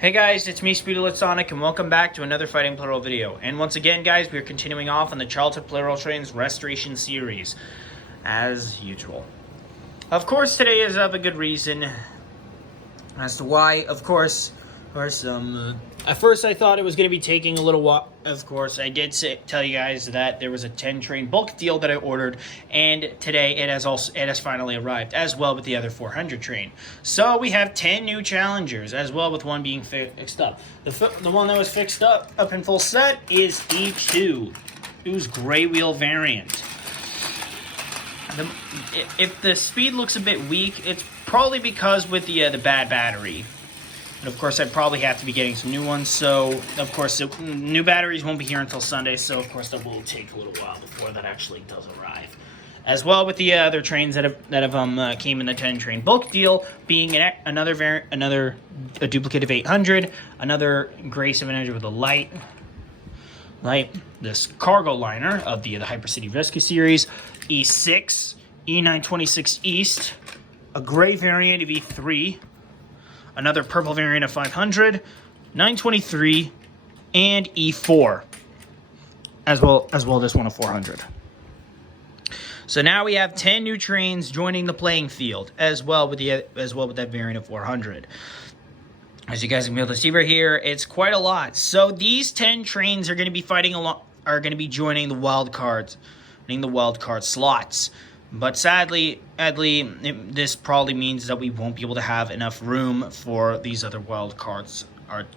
Hey guys, it's me, Sonic, and welcome back to another Fighting Plarail video. And once again, guys, we're continuing off on the Childhood Plarail Trains Restoration Series, as usual. Of course, today is of a good reason as to why. At first I thought it was going to be taking a little while. Of course, I did tell you guys that there was a 10-train bulk deal that I ordered, and today it has finally arrived, as well with the other 400 train. So we have 10 new challengers, as well with one being fixed up. The one that was fixed up in full set is E2, whose gray wheel variant. If the speed looks a bit weak, it's probably because with the bad battery. And of course, I'd probably have to be getting some new ones. So, of course, new batteries won't be here until Sunday. So, of course, that will take a little while before that actually does arrive. As well with the other trains that have came in the 10-train bulk deal, being a duplicate of 800, another gray 700 with a light, this cargo liner of the Hypercity Rescue Series, E6, E926 East, a gray variant of E3, another purple variant of 500, 923, and E4, as well this one of 400. So now we have 10 new trains joining the playing field, as well with that variant of 400. As you guys can be able to see right here, it's quite a lot. So these 10 trains are going to be joining the wild cards, slots. But sadly, this probably means that we won't be able to have enough room for these other wild card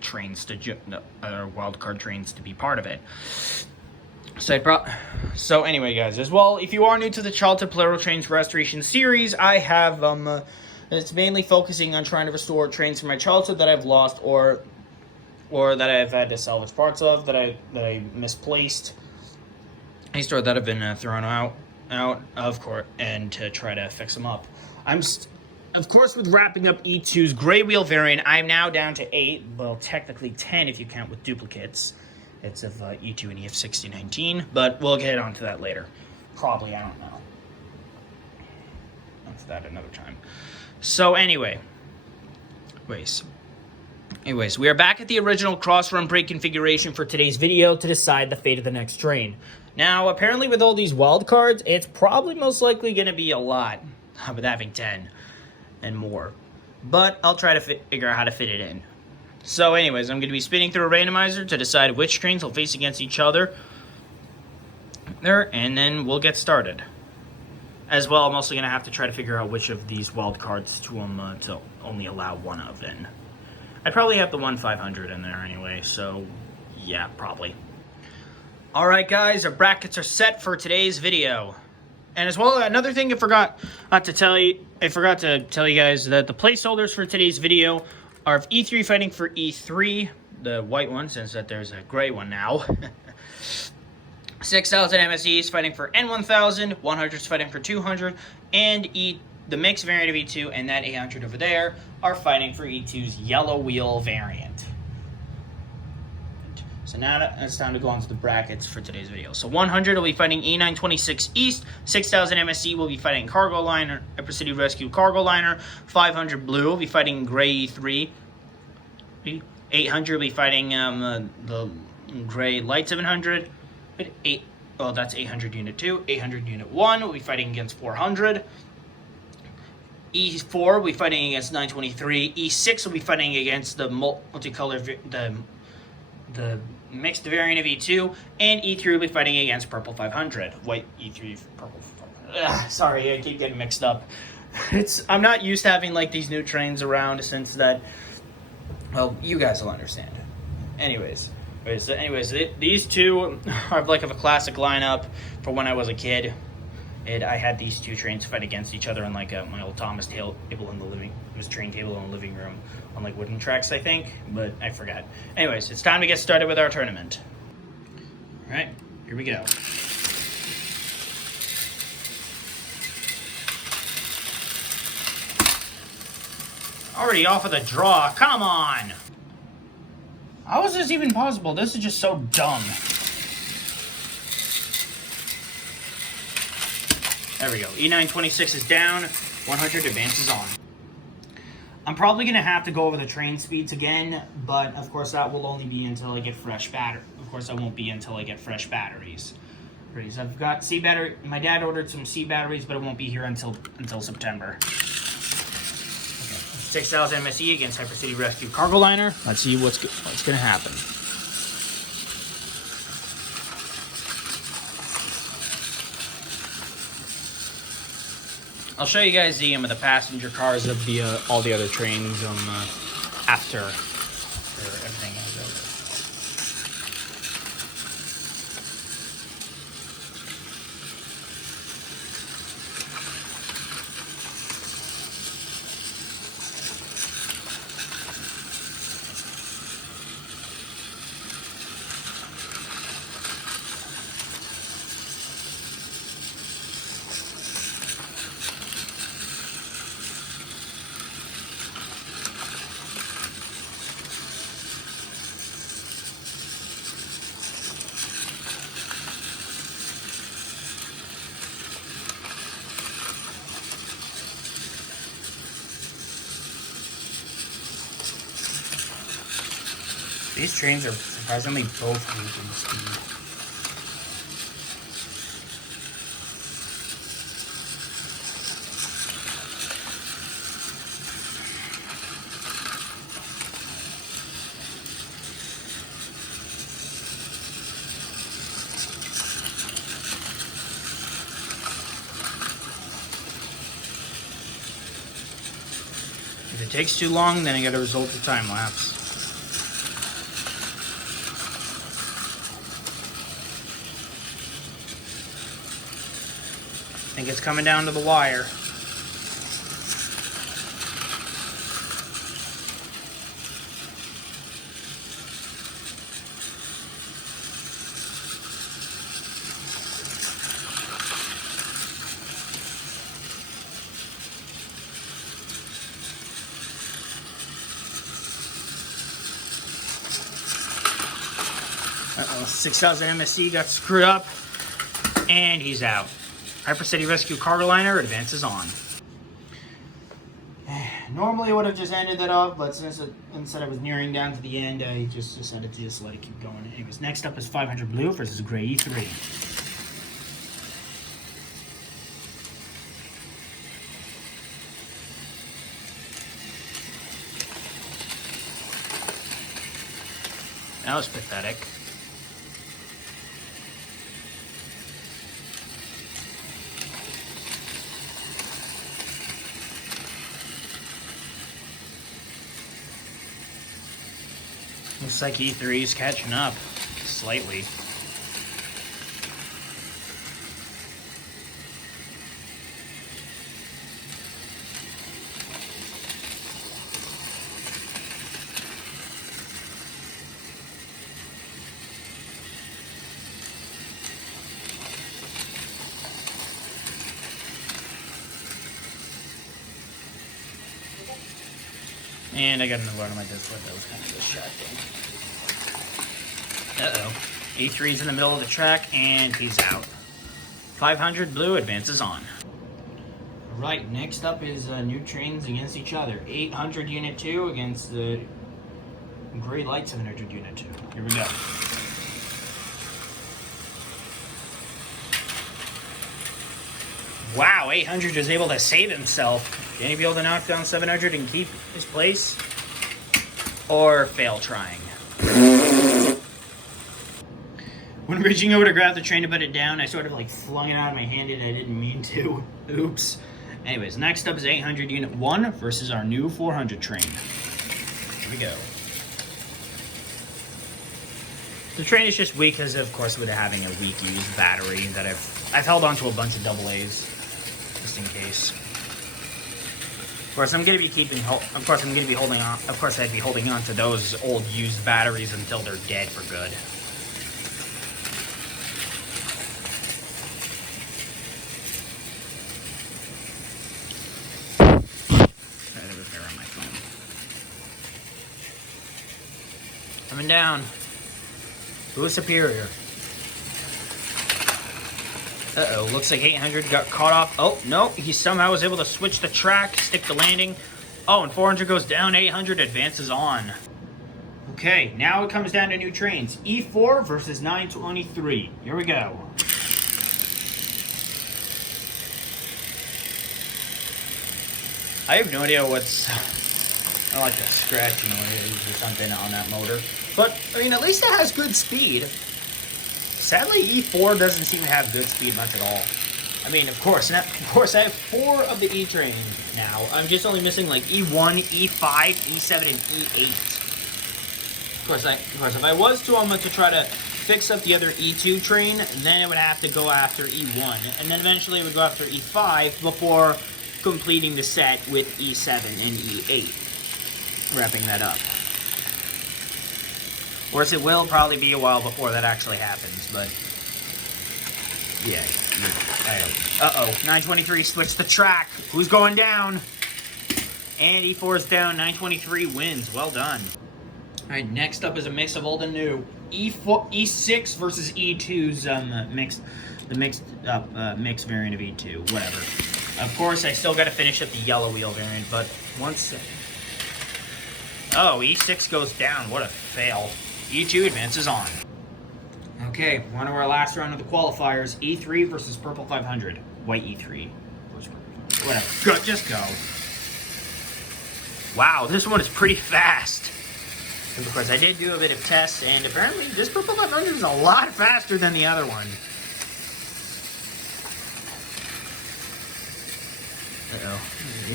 trains to be part of it. So anyway, guys, as well, if you are new to the Childhood Plarail Trains Restoration Series, I have it's mainly focusing on trying to restore trains from my childhood that I've lost or that I've had to salvage parts of, that I misplaced, or that have been thrown out of court, and to try to fix them up. Of course, with wrapping up E2's gray wheel variant, I'm now down to 8, well, technically 10 if you count with duplicates. It's of E2 and EF6019, but we'll get onto that later. Probably, I don't know. That's that another time. So anyways, we are back at the original cross-run brake configuration for today's video to decide the fate of the next train. Now, apparently with all these wild cards, it's probably most likely going to be a lot with having 10 and more. But I'll try to figure out how to fit it in. So anyways, I'm going to be spinning through a randomizer to decide which trains will face against each other. And then we'll get started. As well, I'm also going to have to try to figure out which of these wild cards to only allow one of in. I'd probably have the 1-500 in there anyway, so yeah, probably. Alright guys, our brackets are set for today's video. And as well, another thing I forgot to tell you guys that the placeholders for today's video are of E3 fighting for E3, the white one, since that there's a gray one now. 6,000 MSEs fighting for N1000, 100s fighting for 200, and the mixed variant of E2 and that 800 over there are fighting for E2's yellow wheel variant. So now it's time to go on to the brackets for today's video. So 100 will be fighting E926 East, 6,000 MSE will be fighting Cargo Liner, Hypercity Rescue Cargo Liner, 500 Blue will be fighting Gray E3, 800 will be fighting the Gray Light 700, that's 800 Unit 2, 800 Unit 1 will be fighting against 400, E4 will be fighting against 923, E6 will be fighting against the multicolor, the mixed variant of E2, and E3 will be fighting against Purple 500. White E3, Purple 500. Sorry, I keep getting mixed up. I'm not used to having like these new trains around since that. Well, you guys will understand. Anyways, these two are like of a classic lineup for when I was a kid. I had these two trains fight against each other on like my old Thomas table in the train table in the living room on like wooden tracks, I think, but I forgot. Anyways, it's time to get started with our tournament. All right, here we go. Already off of the draw, come on! How is this even possible? This is just so dumb. There we go. E926 is down, 100 advances on. I'm probably going to have to go over the train speeds again, but of course that will only be until I get fresh battery. Of course that won't be until I get fresh batteries. I've got C battery. My dad ordered some C batteries, but it won't be here until September. Okay. 6,000 MSE against Hyper City Rescue Cargo Liner. Let's see what's going to happen. I'll show you guys the passenger cars of the all the other trains after everything is over. These trains are surprisingly both moving speed. If it takes too long, then I gotta resort to time lapse. I think it's coming down to the wire. Uh-oh, 6,000 MSC got screwed up, and he's out. Hyper City Rescue Cargo Liner advances on. Normally I would have just ended that off, but since I was nearing down to the end, I just decided to just let it keep going. Anyways, next up is 500 Blue versus Gray E3. That was pathetic. Looks like E3 is catching up slightly. And I got an alert on my Discord that was kind of distracting. Uh-oh. E3's in the middle of the track, and he's out. 500 Blue advances on. Right, next up is new trains against each other. 800 Unit 2 against the Gray Light 700 Unit 2. Here we go. Wow, 800 is able to save himself. Can he be able to knock down 700 and keep his place? Or fail trying? When reaching over to grab the train to put it down, I sort of like flung it out of my hand and I didn't mean to. Oops. Anyways, next up is 800 Unit 1 versus our new 400 train. Here we go. The train is just weak because, of course, with it having a weak used battery that I've held onto a bunch of AA's just in case. Of course, I'm gonna be holding on. Of course, I'd be holding on to those old used batteries until they're dead for good. On my phone. Coming down. Who is superior? Uh-oh, looks like 800 got caught off. Oh, no, he somehow was able to switch the track, stick the landing. Oh, and 400 goes down, 800 advances on. Okay, now it comes down to new trains. E4 versus 923. Here we go. I have no idea what's... I like a scratch noise or something on that motor. But, I mean, at least it has good speed. Sadly, E4 doesn't seem to have good speed much at all. I mean, of course, I have 4 of the E trains now. I'm just only missing like E1, E5, E7, and E8. Of course, if I was to try to fix up the other E2 train, then it would have to go after E1, and then eventually it would go after E5 before completing the set with E7 and E8, wrapping that up. Of course, it will probably be a while before that actually happens, but yeah. Uh-oh, 923 switched the track. Who's going down? And E4 is down. 923 wins. Well done. All right, next up is a mix of old and new. E6 versus E2's mixed variant of E2. Whatever. Of course, I still got to finish up the yellow wheel variant, but once... Oh, E6 goes down. What a fail. E2 advances on. Okay, one of our last round of the qualifiers. E3 versus Purple 500. White E3. Whatever. Go, just go. Wow, this one is pretty fast. And of course, I did do a bit of tests, and apparently this Purple 500 is a lot faster than the other one. Uh-oh.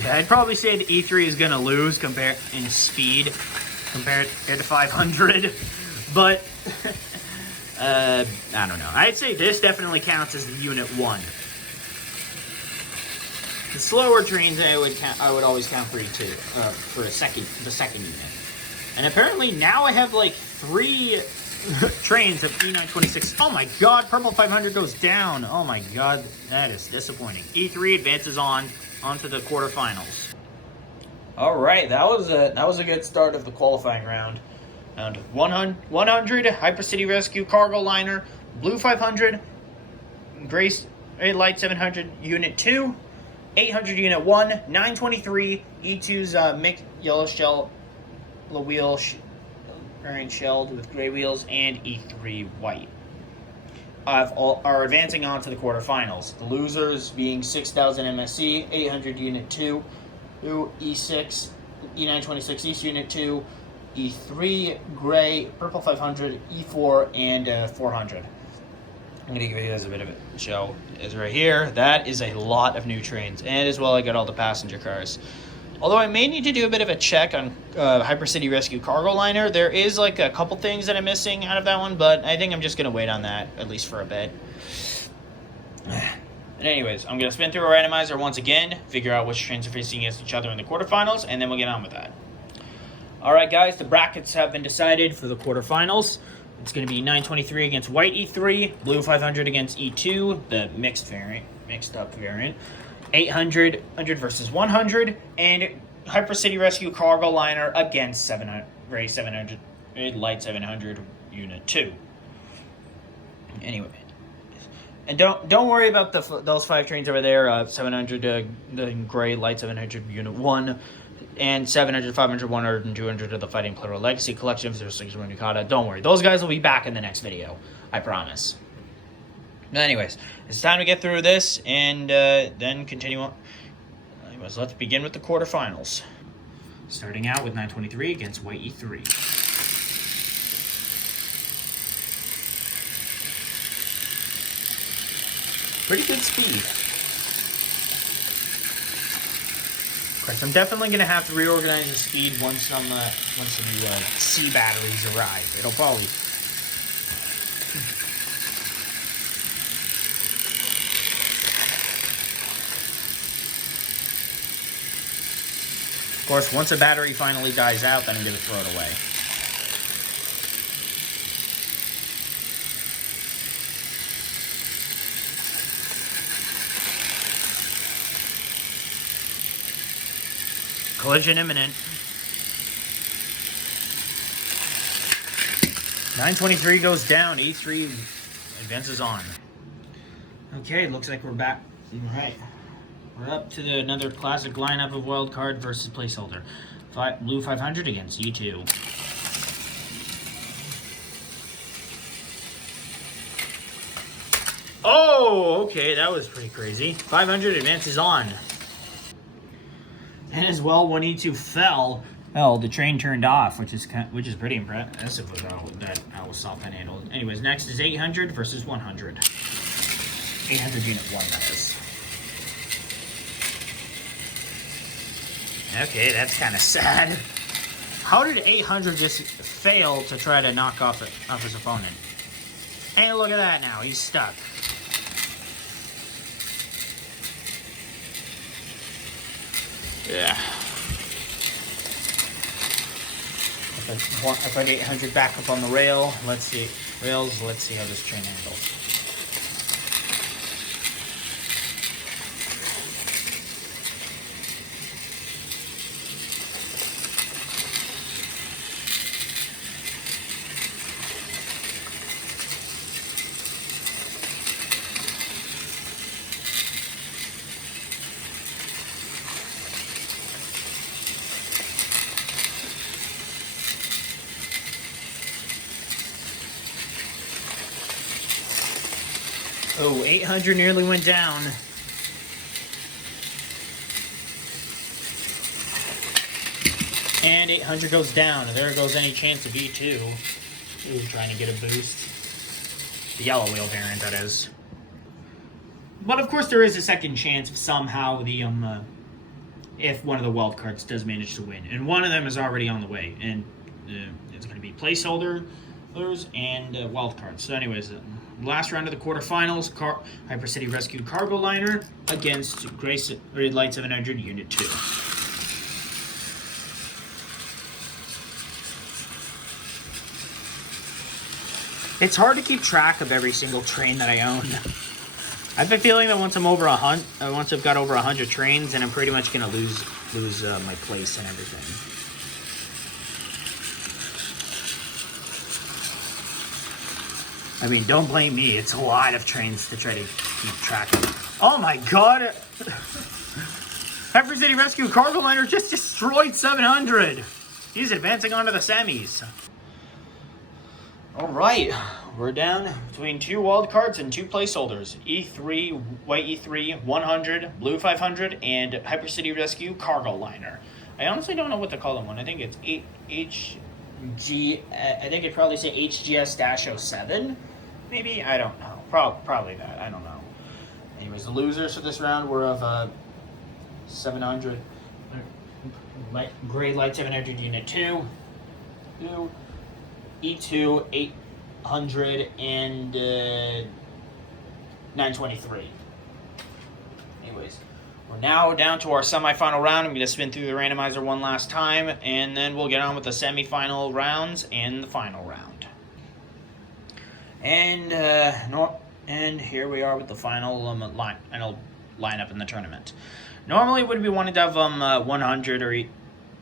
Yeah, I'd probably say the E3 is going to lose in speed compared to 500, but I don't know. I'd say this definitely counts as the Unit 1. The slower trains I would always count for E2, for the second unit. And apparently now I have like 3 trains of E926. Oh my god, Purple 500 goes down. Oh my god, that is disappointing. E3 advances onto the quarterfinals. All right, that was a good start of the qualifying round. Round 100 Hyper City Rescue Cargo Liner, Blue 500, Gray Light 700 Unit 2, 800 Unit 1, 923 E2's mixed yellow shell wheel variant shelled with gray wheels, and E3 white are advancing on to the quarterfinals. The losers being 6000 MSC, 800 Unit 2, E6, E926 East Unit 2, E3 Gray, Purple 500, E4, and 400. I'm going to give you guys a bit of a show. It's right here. That is a lot of new trains. And as well, I got all the passenger cars. Although I may need to do a bit of a check on Hyper City Rescue Cargo Liner. There is like a couple things that I'm missing out of that one, but I think I'm just going to wait on that, at least for a bit. And anyways, I'm going to spin through our randomizer once again, figure out which trains are facing against each other in the quarterfinals, and then we'll get on with that. Alright guys, the brackets have been decided for the quarterfinals. It's going to be 923 against White E3, Blue 500 against E2, the mixed up variant. 800 versus 100, and Hyper City Rescue Cargo Liner against 700, Gray 700, Light 700 Unit 2. Anyway, and don't worry about those 5 trains over there. 700 the Gray Light 700 Unit 1, and 700, 500, 100, and 200 of the Fighting Plarail Legacy Collection of 06 Nikata. Don't worry, those guys will be back in the next video. I promise. But anyways, it's time to get through this and then continue on. Anyways, let's begin with the quarterfinals. Starting out with 923 against White E3. Pretty good speed. Of course, I'm definitely going to have to reorganize the speed once the C batteries arrive. It'll probably... Of course, once a battery finally dies out, then I'm going to throw it away. Collision imminent. 923 goes down. E3 advances on. Okay, looks like we're back. All right. We're up to another classic lineup of wild card versus placeholder. Blue 500 against U2. Oh, okay, that was pretty crazy. 500 advances on. And as well, when E2 fell, well, the train turned off, which is pretty impressive with how soft that handled. Anyways, next is 800 versus 100. 800 unit 1, that is. Okay, that's kind of sad. How did 800 just fail to try to knock off his opponent? Hey, look at that now. He's stuck. Yeah. I put 800 back up on the rail. Let's see how this train handles. Oh, 800 nearly went down. And 800 goes down. And there goes any chance of E2. Ooh, trying to get a boost. The yellow wheel variant, that is. But of course there is a second chance if somehow if one of the wild cards does manage to win. And one of them is already on the way. And it's going to be placeholders and wild cards. So anyways, last round of the quarterfinals, Hyper City Rescue Cargo Liner against Red Light 700 Unit 2. It's hard to keep track of every single train that I own. I have a feeling that once I've got over 100 trains, and I'm pretty much gonna lose my place and everything. I mean, don't blame me. It's a lot of trains to try to keep track of. Oh my god! Hyper City Rescue Cargo Liner just destroyed 700. He's advancing onto the semis. All right, we're down between 2 wild cards and 2 placeholders. E3, white E3, 100, blue 500, and Hyper City Rescue Cargo Liner. I honestly don't know what to call them one. I think it's I think it'd probably say HGS-07. Maybe? I don't know. Probably that. I don't know. Anyways, the losers for this round were of 700. Gray Light 700 Unit 2. E2, 800, and 923. Anyways, we're now down to our semifinal round. I'm going to spin through the randomizer one last time, and then we'll get on with the semifinal rounds and the final round. And here we are with the final lineup in the tournament. Normally, would we wanted to have 100 or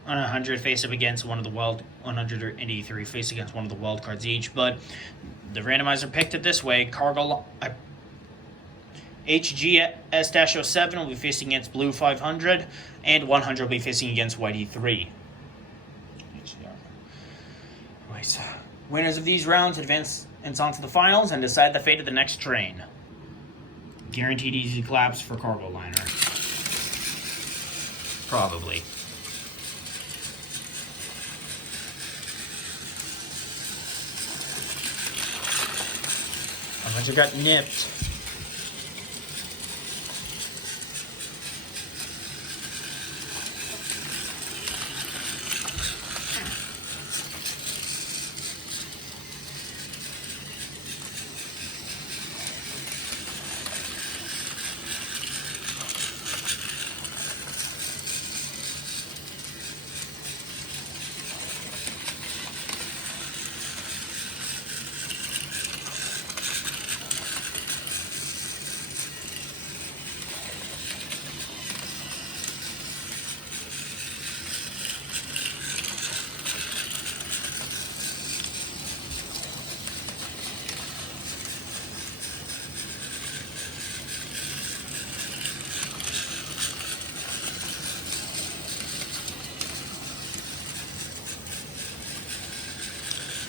100 face up against one of the 100 or E3 face against one of the wild cards each, but the randomizer picked it this way. HGS-07 will be facing against blue 500, and 100 will be facing against white E3. Anyways, winners of these rounds advance onto the finals and decide the fate of the next train. Guaranteed easy collapse for Cargo Liner. Probably. A bunch got nipped.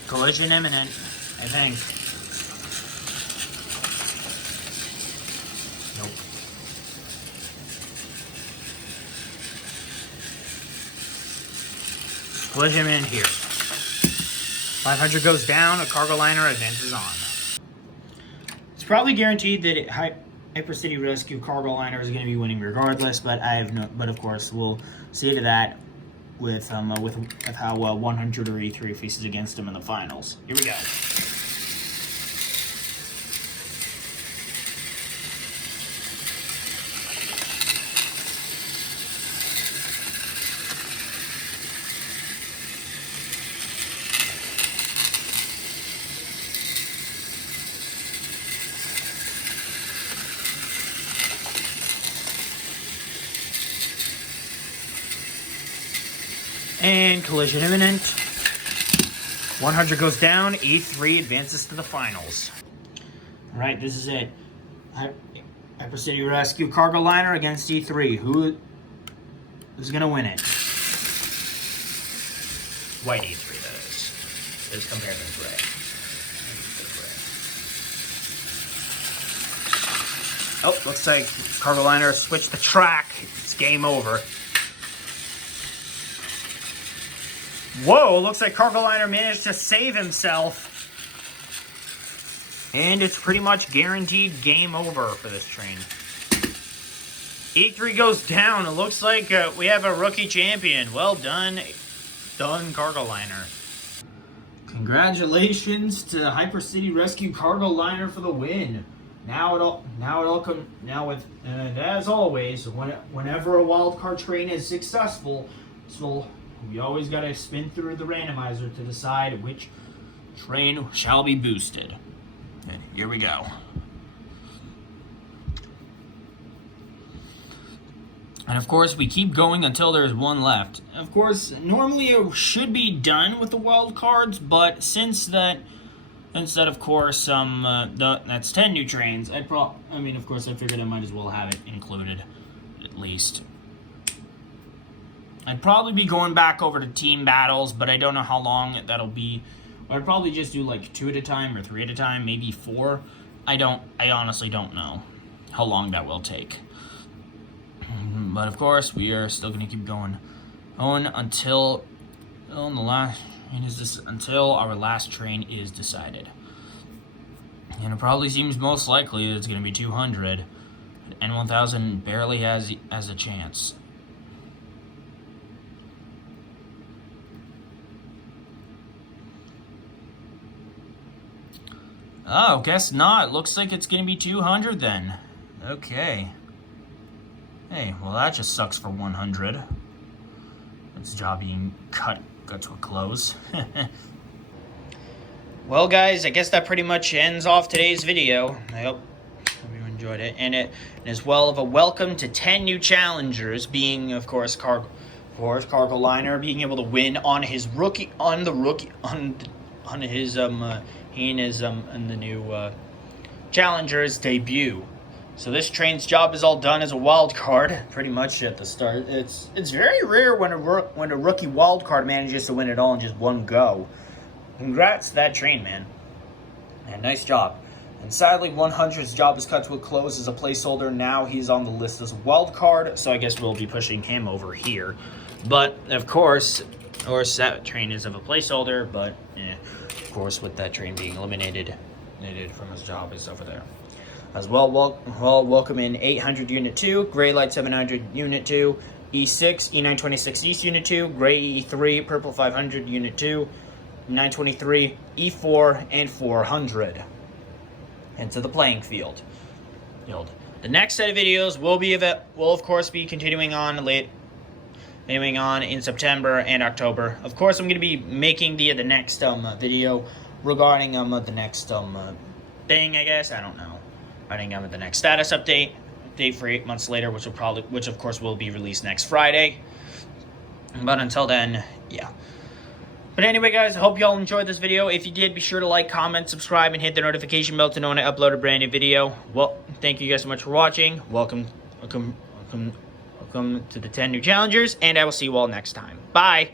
Collision imminent, I think. Nope. Collision imminent here. 500 goes down, a cargo liner advances on. It's probably guaranteed that Hyper City Rescue cargo liner is going to be winning regardless, but but of course we'll see to that with how 100 or E3 faces against him in the finals. Here we go. And collision imminent. 100 goes down. E3 advances to the finals. All right, this is it. Hyper City Rescue cargo liner against E3. Who is going to win it? White E3, that is. Let's compare them to red. Oh, looks like cargo liner switched the track. It's game over. Whoa, looks like cargo liner managed to save himself. And it's pretty much guaranteed game over for this train. E3 goes down. It looks like we have a rookie champion. Well done, cargo liner. Congratulations to Hyper City Rescue cargo liner for the win. Now as always, whenever a wildcard train is successful, we always got to spin through the randomizer to decide which train shall be boosted. And here we go. And of course, we keep going until there's one left. Of course, normally it should be done with the wild cards, but since that, of course, that's 10 new trains. of course, I figured I might as well have it included, at least. I'd probably be going back over to team battles, but I don't know how long that'll be. I'd probably just do like 2 at a time or 3 at a time, maybe 4. I honestly don't know how long that will take. But of course, we are still gonna keep going until our last train is decided. And it probably seems most likely that it's gonna be 200. N1000 barely has a chance. Oh, guess not. Looks like it's going to be 200 then. Okay. Hey, well that just sucks for 100. Its job being cut to a close. Well, guys, I guess that pretty much ends off today's video. I hope you enjoyed it. And as well of a welcome to 10 new challengers, being, of course, cargo liner being able to win on his in the new Challenger's debut. So this train's job is all done as a wild card, pretty much at the start. It's very rare when a rookie wild card manages to win it all in just one go. Congrats to that train, man. And nice job. And sadly, 100's job is cut to a close as a placeholder. Now he's on the list as a wild card, so I guess we'll be pushing him over here. But of course, that train is of a placeholder, but of course, with that train being eliminated from his job is over there. As well, welcome in 800 Unit 2, Gray Light 700 Unit 2, E6, E926 East Unit 2, Gray E3, Purple 500 Unit 2, 923, E4, and 400. Into the playing field. The next set of videos will of course be continuing on in September and October. Of course, I'm going to be making the next video regarding the next thing, I guess. I don't know. Writing the next status update for 8 months later, which of course will be released next Friday. But until then, yeah. But anyway, guys, I hope y'all enjoyed this video. If you did, be sure to like, comment, subscribe, and hit the notification bell to know when I upload a brand new video. Well, thank you guys so much for watching. Welcome to the 10 new challengers, and I will see you all next time. Bye!